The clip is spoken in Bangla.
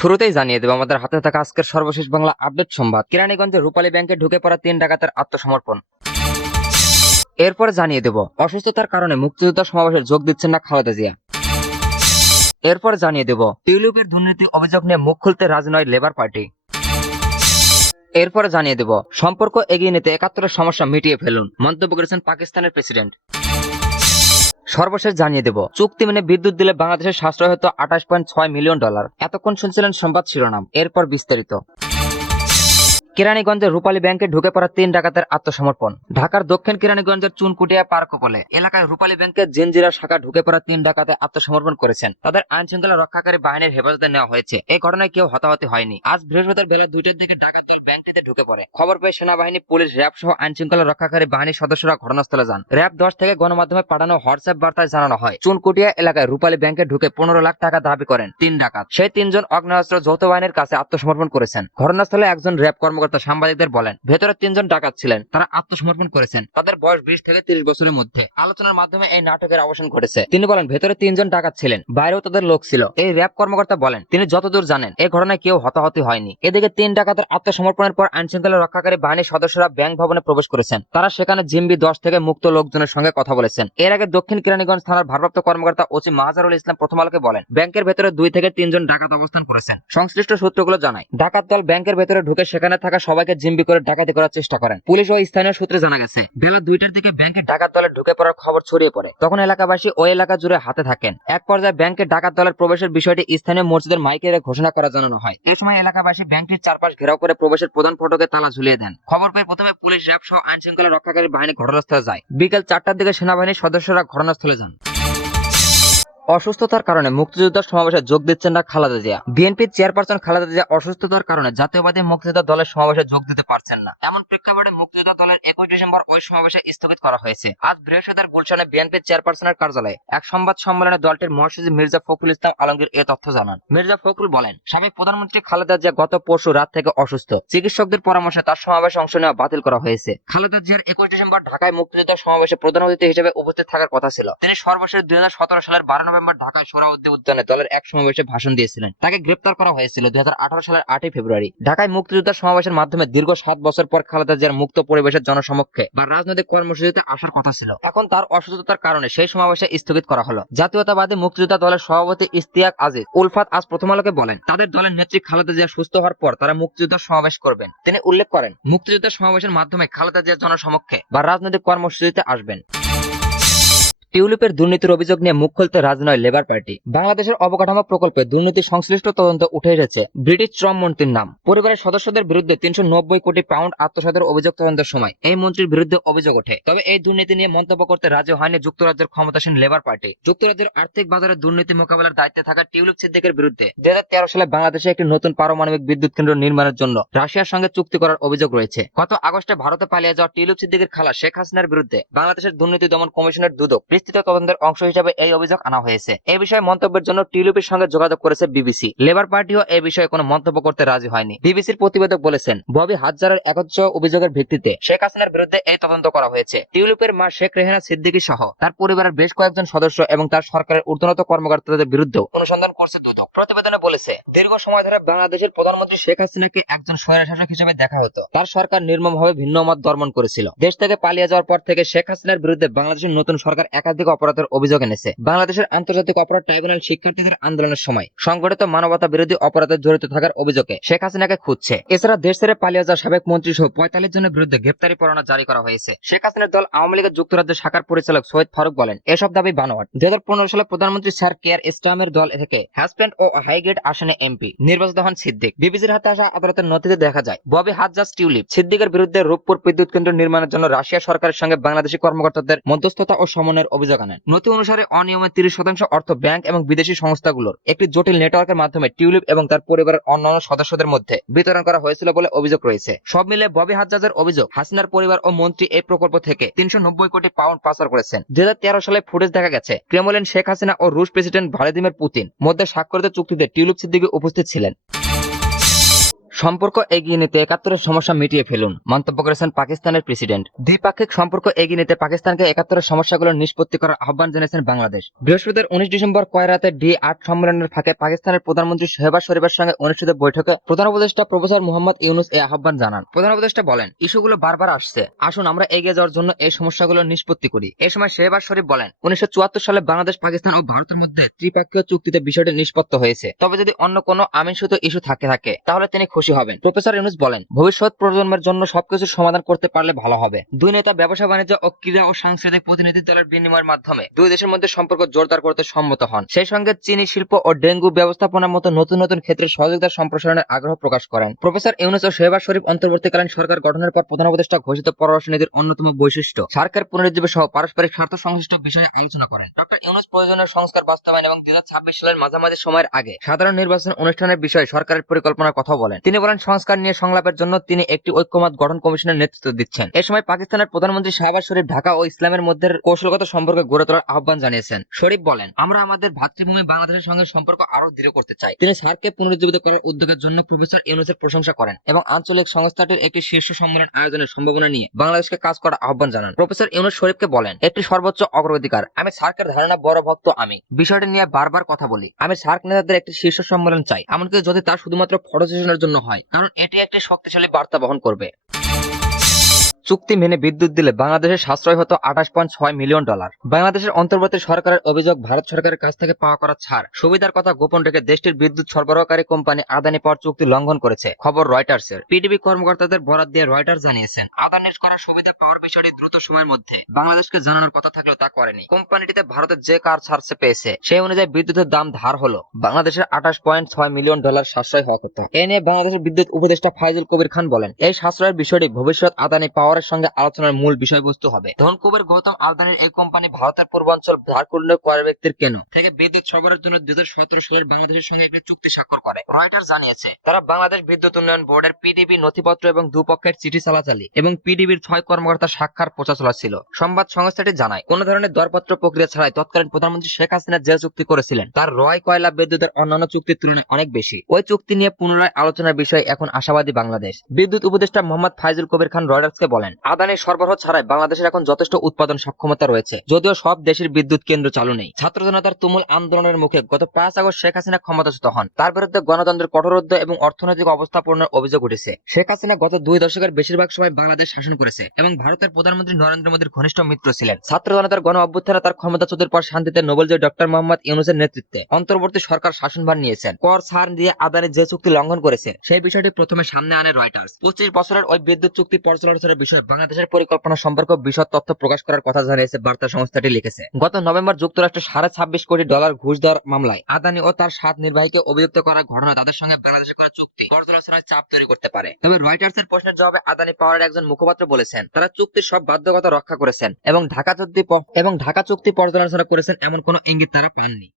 শুরুতেই জানিয়ে দেব আমাদের হাতে থাকা আজকের সর্বশেষ বাংলা আপডেট সংবাদ। কেরানীগঞ্জে রূপালী ব্যাংকে ঢুকে পড়া 3 ডাকাতের আত্মসমর্পণ। এরপরে জানিয়ে দেব অসুস্থতার কারণে মুক্তিযোদ্ধা সমাবেশে যোগ দিচ্ছেন না খালেদা জিয়া। এরপর জানিয়ে দেব টিউলিপের দুর্নীতি অভিযোগ নিয়ে মুখ খুলতে রাজি নয় লেবার পার্টি। এরপরে জানিয়ে দেব সম্পর্ক এগিয়ে নিতে 71-এর সমস্যা মিটিয়ে ফেলুন, মন্তব্য করেছেন পাকিস্তানের প্রেসিডেন্ট। সর্বশেষ জানিয়ে দেব চুক্তি মেনে বিদ্যুৎ দিলে বাংলাদেশের সাশ্রয় হতো $28.6 মিলিয়ন। এতক্ষণ শুনছিলেন সংবাদ শিরোনাম, এরপর বিস্তারিত। কেরানীগঞ্জের রূপালী ব্যাংকে ঢুকে পড়া 3 ডাকাতের আত্মসমর্পণ। ঢাকার দক্ষিণ কেরানীগঞ্জের চুনকুটিয়া পার্কপলে এলাকায় রূপালী ব্যাংকের জিনজিরা শাখা ঢুকে পড়া 3 ডাকাতে আত্মসমর্পণ করেছেন। তাদের আইন শৃঙ্খলা রক্ষাকারী বাহিনীর হেফাজতে নেওয়া হয়েছে। এই ঘটনায় কেউ হতাহত হয়নি। আজ বৃহস্পতিবার বেলা 2টার দিকে ডাকাত দল ব্যাংকটিতে ঢুকে পড়ে। খবর পেয়ে সেনাবাহিনী, পুলিশ, র্যাব সহ আইন শৃঙ্খলা রক্ষাকারী বাহিনীর সদস্যরা ঘটনাস্থলে যান। র্যাব 10 থেকে গণমাধ্যমে পাঠানো হোয়াটসঅ্যাপ বার্তায় জানানো হয়, চুনকুটিয়া এলাকায় রূপালী ব্যাংকে ঢুকে 15 লাখ টাকা দাবি করেন 3 ডাকাত। সেই 3 জন অগ্নেয়াস্ত্র যৌথ বাহিনীর কাছে আত্মসমর্পণ করেছেন। ঘটনাস্থলে একজন র্যাব কর্মকর্তা সাংবাদিকদের বলেন, ভেতরে 3 জন ডাকাত ছিলেন, তারা আত্মসমর্পণ করেছেন। তাদের বয়স 20 থেকে 30 বছরের মধ্যে। আলোচনার মাধ্যমে এই নাটকের অবসান ঘটেছে। তিনি বলেন, ভেতরে 3 জন ডাকাত ছিলেন, বাইরেও তাদের লোক ছিল। এই র্যাব কর্মকর্তা বলেন, তিনি যতদূর জানেন এই ঘটনায় কেউ হতাহতি হয়নি। এদিকে 3 ডাকাতের আত্মসমর্পণের পর আইন শৃঙ্খলা রক্ষাকারী বাহিনীর সদস্যরা ব্যাংক ভবনে প্রবেশ করেছেন। তারা সেখানে জিম্বি 10 থেকে মুক্ত লোকজনের সঙ্গে কথা বলেছেন। এর আগে দক্ষিণ কেরানীগঞ্জ থানার ভারপ্রাপ্ত কর্মকর্তা ওসি মাহাজারুল ইসলাম প্রথম আলোকে বলেন, ব্যাংকের ভেতরে 2 থেকে 3 জন ডাকাত অবস্থান করেছেন। সংশ্লিষ্ট সূত্রগুলো জানায়, ডাকাত দল ব্যাংকের ভেতরে ঢুকে সেখানে থাকা সবাইকে জিম্বি করে ডাকাতি করার চেষ্টা করেন। পুলিশ ও স্থানীয় সূত্রে জানা গেছে, বেলা 2টার দিকে ব্যাংকে ডাকাত দলের ঢুকে পড়ার খবর ছড়িয়ে পড়ে। তখন এলাকাবাসী ওই এলাকা জুড়ে হাতে থাকেন। এক পর্যায়ে ব্যাংকে ডাকাত দলের প্রবেশের বিষয়টি স্থানীয় মসজিদের মাইকে ঘোষণা করা জানানো হয়। এই সময় এলাকাবাসী ব্যাংকটির চারপাশ ঘেরাও করে প্রবেশের প্রধান ফটকে তালা ঝুলিয়ে দেন। খবর পেয়ে প্রথমে পুলিশ, র্যাব সহ আইন শৃঙ্খলা রক্ষাকারী বাহিনী ঘটনাস্থলে যায়। বিকেল 4টার দিকে সেনাবাহিনীর সদস্যরা ঘটনাস্থলে যান। অসুস্থতার কারণে মুক্তিযোদ্ধা সমাবেশে যোগ দিচ্ছেন না খালেদা জিয়া। বিএনপির চেয়ারপারসন খালেদা জিয়া অসুস্থতার কারণে জাতীয়বাদী মুক্তিযোদ্ধা দলের সমাবেশে যোগ দিতে পারছেন না। এমন প্রেক্ষাপটে মুক্তিযোদ্ধা দলের 21 ডিসেম্বর ওই সমাবেশে স্থগিত করা হয়েছে। আজ বৃহস্পতিবার গুলশানে বিএনপির চেয়ারপারসনের কার্যালয়ে এক সংবাদ সম্মেলনে দলটির মহাসচিব মির্জা ফখরুল ইসলাম আলমগীর এ তথ্য জানান। মির্জা ফখরুল বলেন, সাবেক প্রধানমন্ত্রী খালেদা জিয়া গত পরশু রাত থেকে অসুস্থ। চিকিৎসকদের পরামর্শে তার সমাবেশে অংশ নেওয়া বাতিল করা হয়েছে। খালেদা জিয়ার 21 ডিসেম্বর ঢাকায় মুক্তিযোদ্ধা সমাবেশে প্রধান অতিথি হিসেবে উপস্থিত থাকার কথা ছিল। তিনি সর্বশেষ 2017 সালের 12 নভেম্বর ঢাকায় উদ্যানে দলের এক সমাবেশে ভাষণ দিয়েছিলেন। তাকে গ্রেপ্তার করা হয়েছিল 2018 সালের 8 ফেব্রুয়ারি। ঢাকায় মুক্তিযোদ্ধা সমাবেশের মাধ্যমে দীর্ঘ 7 বছর পর খালেদা জিয়ার মুক্ত পরিবেশের জনসমক্ষে বা রাজনৈতিক কর্মসূচিতে আসার কথা ছিল। এখন তার অসুস্থতার কারণে সেই সমাবেশে স্থগিত করা হলো। জাতীয়তাবাদী মুক্তিযোদ্ধা দলের সভাপতি ইশতিয়াক আজিজ উলফাত আজ প্রথম আলোকে বলেন, তাদের দলের নেত্রী খালেদা জিয়া সুস্থ হওয়ার পর তারা মুক্তিযোদ্ধা সমাবেশ করবেন। তিনি উল্লেখ করেন, মুক্তিযোদ্ধা সমাবেশের মাধ্যমে খালেদা জিয়া জনসমক্ষে বা রাজনৈতিক কর্মসূচিতে আসবেন। টিউলিপের দুর্নীতির অভিযোগ নিয়ে মুখ খুলতে রাজি নয় লেবার পার্টি। বাংলাদেশের অবকাঠামো প্রকল্পে দুর্নীতি সংশ্লিষ্ট তদন্ত উঠে এসেছে ব্রিটিশ শ্রম মন্ত্রীর নাম। পরিবারের সদস্যদের বিরুদ্ধে 390 কোটি পাউন্ড আত্মসাতের অভিযোগ তদন্তের সময় এই মন্ত্রীর বিরুদ্ধে অভিযোগ ওঠে। তবে এই দুর্নীতি নিয়ে মন্তব্য করতে রাজি হয়নি যুক্তরাজ্যের ক্ষমতাসীন লেবার পার্টি। যুক্তরাজ্যের আর্থিক বাজারে দুর্নীতি মোকাবেলার দায়িত্বে থাকা টিউলিপ সিদ্দিকের বিরুদ্ধে 2013 সালে বাংলাদেশে একটি নতুন পারমাণবিক বিদ্যুৎ কেন্দ্র নির্মাণের জন্য রাশিয়ার সঙ্গে চুক্তি করার অভিযোগ রয়েছে। গত আগস্টে ভারতে পালিয়ে যাওয়া টিউলিপ সিদ্দিকের খালা শেখ হাসিনার বিরুদ্ধে বাংলাদেশের দুর্নীতি দমন কমিশনের দুদক বিস্তৃত তদন্তের অংশ হিসেবে এই অভিযোগ আনা হয়েছে। এই বিষয়ে মন্তব্যের জন্য টিউলিপের সঙ্গে যোগাযোগ করেছে বিবিসি। লেবার পার্টিও এই বিষয়ে কোনো মন্তব্য করতে রাজি হয়নি। বিবিসির প্রতিবেদক বলেছেন, ববি হাজারের একচ্ছ অভিযোগের ভিত্তিতে শেখ হাসিনার বিরুদ্ধে এই তদন্ত করা হয়েছে। টিউলিপের মা শেখ রেহানা সিদ্দিকী সহ তার পরিবারের বেশ কয়েকজন সদস্য এবং তার সরকারের ঊর্ধ্বতন কর্মকর্তাদের বিরুদ্ধেও অনুসন্ধান করছে দুদক। প্রতিবেদনে বলেছে, দীর্ঘ সময় ধরে বাংলাদেশের প্রধানমন্ত্রী শেখ হাসিনাকে একজন স্বৈরশাসক হিসেবে দেখা হতো। তার সরকার নির্মমভাবে ভিন্ন মত দমন করেছিল। দেশ থেকে পালিয়ে যাওয়ার পর থেকে শেখ হাসিনার বিরুদ্ধে বাংলাদেশের নতুন সরকার একাধিক অপরাধের অভিযোগ এনেছে। বাংলাদেশের আন্তর্জাতিক অপরাধ ট্রাইব্যুনাল শিক্ষার্থীদের আন্দোলনের সময় সংগঠিত মানবতা বিরোধী অপরাধে জড়িত থাকার অভিযোগে শেখ হাসিনাকে খুঁজছে। এছাড়া দেশ ছেড়ে পালিয়ে যাওয়া সাবেক মন্ত্রী সহ 45 জনের বিরুদ্ধে গ্রেপ্তারি পরোয়ানা জারি করা হয়েছে। শেখ হাসিনার দল আওয়ামী লীগের যুক্তরাজ্য শাখার পরিচালক সৈয়দ ফারুক বলেন, এসব দাবি বানোয়াট। 2015 সালে প্রধানমন্ত্রী স্যার কেয়ার স্টারমের দল থেকে হ্যাসপ্যান্ড ও হাইগ্রেড আসনে এমপি নির্বাচিত হন সিদ্দিক। বিবিসির হাতে আসা আদালতের নথিতে দেখা যায়, ববি হাজ্জাজ টিউলিপ সিদ্দিকের বিরুদ্ধে রূপপুর বিদ্যুৎ কেন্দ্র নির্মাণের জন্য রাশিয়া সরকারের সঙ্গে বাংলাদেশি কর্মকর্তাদের মধ্যস্থতা ও সমন্বয়ের অভিযোগ আনেন। নথি অনুসারে অনিয়মে 30% অর্থ ব্যাংক এবং বিদেশি সংস্থাগুলোর একটি জটিল নেটওয়ার্কের মাধ্যমে টিউলিপ এবং তার পরিবারের অন্যান্য সদস্যদের মধ্যে বিতরণ করা হয়েছিল বলে অভিযোগ রয়েছে। সব মিলে ববি হাজ্জাজের অভিযোগ, হাসিনার পরিবার ও মন্ত্রী এই প্রকল্প থেকে 390 কোটি পাউন্ড পাচার করেছেন। 2013 সালে ফুটেজ দেখা গেছে, ক্রেমলিন শেখ হাসিনা ও রুশ প্রেসিডেন্ট ভ্লাদিমির পুতিন মধ্যে স্বাক্ষরিত চুক্তিতে টিউলিপ সিদ্দিকী উপস্থিত ছিলেন। সম্পর্ক এগিয়ে নিতে ৭১-এর সমস্যা মিটিয়ে ফেলুন, মন্তব্য করেছেন পাকিস্তানের প্রেসিডেন্ট। দ্বিপাক্ষিক সম্পর্ক এগিয়ে নিতে পাকিস্তানকে ৭১-এর সমস্যাগুলো নিষ্পত্তি করার আহ্বান জানিয়েছেন বাংলাদেশ। বৃহস্পতিবার ১৯ ডিসেম্বর কয়রাতে D8 সম্মেলনের ফাঁকে পাকিস্তানের প্রধানমন্ত্রী শেহবাজ শরীফের সঙ্গে অনুষ্ঠিত বৈঠকে প্রধান উপদেষ্টা প্রফেসর মোহাম্মদ ইউনূস এই আহ্বান জানান। প্রধান উপদেষ্টা বলেন, ইস্যুগুলো বারবার আসছে, আসুন আমরা এগিয়ে যাওয়ার জন্য এই সমস্যাগুলো নিষ্পত্তি করি। এই সময় শেহবাজ শরীফ বলেন, ১৯৭৪ সালে বাংলাদেশ, পাকিস্তান ও ভারতের মধ্যে ত্রিপক্ষীয় চুক্তিতে বিষয়টি নিষ্পত্তি হয়েছে। তবে যদি অন্য কোনো আমিনসূচিত ইস্যু থাকে তাহলে তিনি খুশি হবেন। প্রফেসর ইউনূস বলেন, ভবিষ্যৎ প্রজন্মের জন্য সবকিছুর সমাধান করতে পারলে ভালো হবে। দুই নেতা ব্যবসা বাণিজ্য ও ক্রীড়া ও সাংস্কৃতিক প্রতিনিধি দলের বিনিময়ের মাধ্যমে দুই দেশের মধ্যে সম্পর্ক জোরদার করতে সম্মত হন। সেই সঙ্গে চিনি শিল্প ও ডেঙ্গু ব্যবস্থাপনার মতো নতুন নতুন ক্ষেত্রে সহযোগিতার সম্প্রসারণের আগ্রহ প্রকাশ করেন। প্রফেসর ইউনূস ও শেহবাজ শরীফ অন্তর্বর্তীকালীন সরকার গঠনের পর প্রধান উপদেষ্টা ঘোষিত পররাষ্ট্র নীতির অন্যতম বৈশিষ্ট্য সার্কের পুনরুজ্জীবন সহ পারস্পরিক স্বার্থ সংশ্লিষ্ট বিষয়ে আলোচনা করেন। ডক্টর ইউনূস প্রয়োজনীয় সংস্কার বাস্তবায়ন এবং ২০২৬ সালের মাঝামাঝি সময়ের আগে সাধারণ নির্বাচন অনুষ্ঠানের বিষয়ে সরকারের পরিকল্পনার কথা বলেন। তিনি বলেন, সংস্কার নিয়ে সংলাপের জন্য তিনি একটি ঐক্যমত গঠন কমিশনের নেতৃত্ব দিচ্ছেন। এ সময় পাকিস্তানের প্রধানমন্ত্রী শাহবাজ শরীফ ঢাকা ও ইসলামের মধ্যে কৌশলগত সম্পর্ক গড়ে তোলার আহ্বান জানিয়েছেন। শরীফ বলেন, আমরা আমাদের ভাতৃভূমি বাংলাদেশের সঙ্গে সম্পর্ক আরো দৃঢ় করতে চাই। তিনি সার্ককে পুনরুজ্জীবিত করার উদ্যোগের জন্য প্রফেসর ইউনূসের প্রশংসা করেন এবং আঞ্চলিক সংস্থাটির একটি শীর্ষ সম্মেলন আয়োজনের সম্ভাবনা নিয়ে বাংলাদেশকে কাজ করার আহ্বান জানান। প্রফেসর ইউনূস শরীফকে বলেন, একটি সর্বোচ্চ অগ্রাধিকার। আমি সার্কের ধারণা বড় ভক্ত। আমি বিষয়টি নিয়ে বারবার কথা বলি। আমি সার্ক নেতাদের একটি শীর্ষ সম্মেলন চাই, এমনকি যদি তা শুধুমাত্র ফটো সেশনের জন্য হয়, কারণ এটি একটি শক্তিশালী বার্তা বহন করবে। চুক্তি মেনে বিদ্যুৎ দিলে বাংলাদেশের সাশ্রয় হতো $২৮.৬ মিলিয়ন। বাংলাদেশের অন্তর্বর্তী সরকারের অভিযোগ, ভারত সরকারের কাছ থেকে পাওয়া করা ছাড় সুবিধার কথা গোপন রেখে দেশটির বিদ্যুৎ সরবরাহকারী কোম্পানি আদানি পাওয়ার চুক্তি লঙ্ঘন করেছে। খবর রয়টার্সের। পিডিবি কর্মকর্তাদের বরাত দিয়ে রয়টার্স জানিয়েছেন, আদানির করা সুবিধা পাওয়ার বিষয়টি দ্রুত সময়ের মধ্যে বাংলাদেশকে জানানোর কথা থাকলেও তা করেনি। কোম্পানিটিতে ভারতের যে কার ছাড় পেয়েছে সেই অনুযায়ী বিদ্যুতের দাম ধার হলো বাংলাদেশের $২৮.৬ মিলিয়ন সাশ্রয় হওয়ার কথা। এ নিয়ে বাংলাদেশের বিদ্যুৎ উপদেষ্টা ফাইজুল কবির খান বলেন, এই সাশ্রয়ের বিষয়টি ভবিষ্যৎ আদানি পাওয়ার সঙ্গে আলোচনার মূল বিষয়বস্তু হবে। ধনকুবের গৌতম আদানির এই কোম্পানি ভারতের পূর্বাঞ্চল ঝাড়খণ্ডের ক্রয় ব্যক্তির কেন থেকে বিদ্যুৎ সরবরাহের জন্য ২০১৭ সালের বাংলাদেশের সঙ্গে একটি চুক্তি স্বাক্ষর করে। রয়টার্স জানিয়েছে, তারা বাংলাদেশ বিদ্যুৎ উন্নয়ন বোর্ডের পিডিবি নথিপত্র এবং দুপক্ষের চিঠি চালাচালি এবং পিডিবির ৬ কর্মকর্তা সাক্ষাৎ প্রচার ছিল। সংবাদ সংস্থাটি জানায়, কোন ধরনের দরপত্র প্রক্রিয়া ছাড়াই তৎকালীন প্রধানমন্ত্রী শেখ হাসিনা যে চুক্তি করেছিলেন তার রয় কয়লা বিদ্যুতের অন্যান্য চুক্তির তুলনায় অনেক বেশি। ওই চুক্তি নিয়ে পুনরায় আলোচনার বিষয়ে এখন আশাবাদী বাংলাদেশ। বিদ্যুৎ উপদেষ্টা মোহাম্মদ ফাইজুল কবির খান রয়টার্সকে বলেন, আদানি সরবরাহ ছাড়াই বাংলাদেশের এখন যথেষ্ট উৎপাদন সক্ষমতা রয়েছে, যদিও সব দেশের বিদ্যুৎ কেন্দ্র চালু নেই। ছাত্র জনতার তুমুল আন্দোলনের মুখে গত ৫ আগস্ট শেখ হাসিনা ক্ষমতাচ্যুত হন। তার বিরুদ্ধে গণতন্ত্রের কঠোরত্ব এবং অর্থনৈতিক অবস্থা পূর্ণের অভিযোগ উঠেছে। শেখ হাসিনা গত ২ দশকের বেশিরভাগ সময় বাংলাদেশ শাসন করেছে এবং ভারতের প্রধানমন্ত্রী নরেন্দ্র মোদীর ঘনিষ্ঠ মিত্র ছিলেন। ছাত্র জনতার গণ অভ্যুত্থানে তার ক্ষমতাচ্যুতির পর শান্তিতে নোবেলজয়ী ডক্টর মোহাম্মদ ইউনূসের নেতৃত্বে অন্তর্বর্তী সরকার শাসনভার নিয়েছেন। কর ছাড় দিয়ে আদানি যে চুক্তি লঙ্ঘন করেছে সেই বিষয়টি প্রথমে সামনে আনে রয়টার্স। ২৫ বছরের ওই বিদ্যুৎ চুক্তি পর্যালোচনার বিষয়ে বাংলাদেশের পরিকল্পনা সম্পর্কে বিশদ তথ্য প্রকাশ করার কথা জানিয়েছে বার্তা সংস্থাটি লিখেছে। গত নভেম্বর যুক্তরাষ্ট্রের $২৬.৫ কোটি ঘুষ দেওয়ার মামলায় আদানি ও তার ৭ নির্বাহীকে অভিযুক্ত করার ঘটনা তাদের সঙ্গে বাংলাদেশের করা চুক্তি পর্যালোচনায় চাপ তৈরি করতে পারে। তবে রয়টার্সের প্রশ্নের জবাবে আদানি পাওয়ারের একজন মুখপাত্র বলেছেন, তারা চুক্তির সব বাধ্যবাধকতা রক্ষা করেছেন এবং ঢাকা চুক্তি পর্যালোচনা করেছেন এমন কোনো ইঙ্গিত তারা পাননি।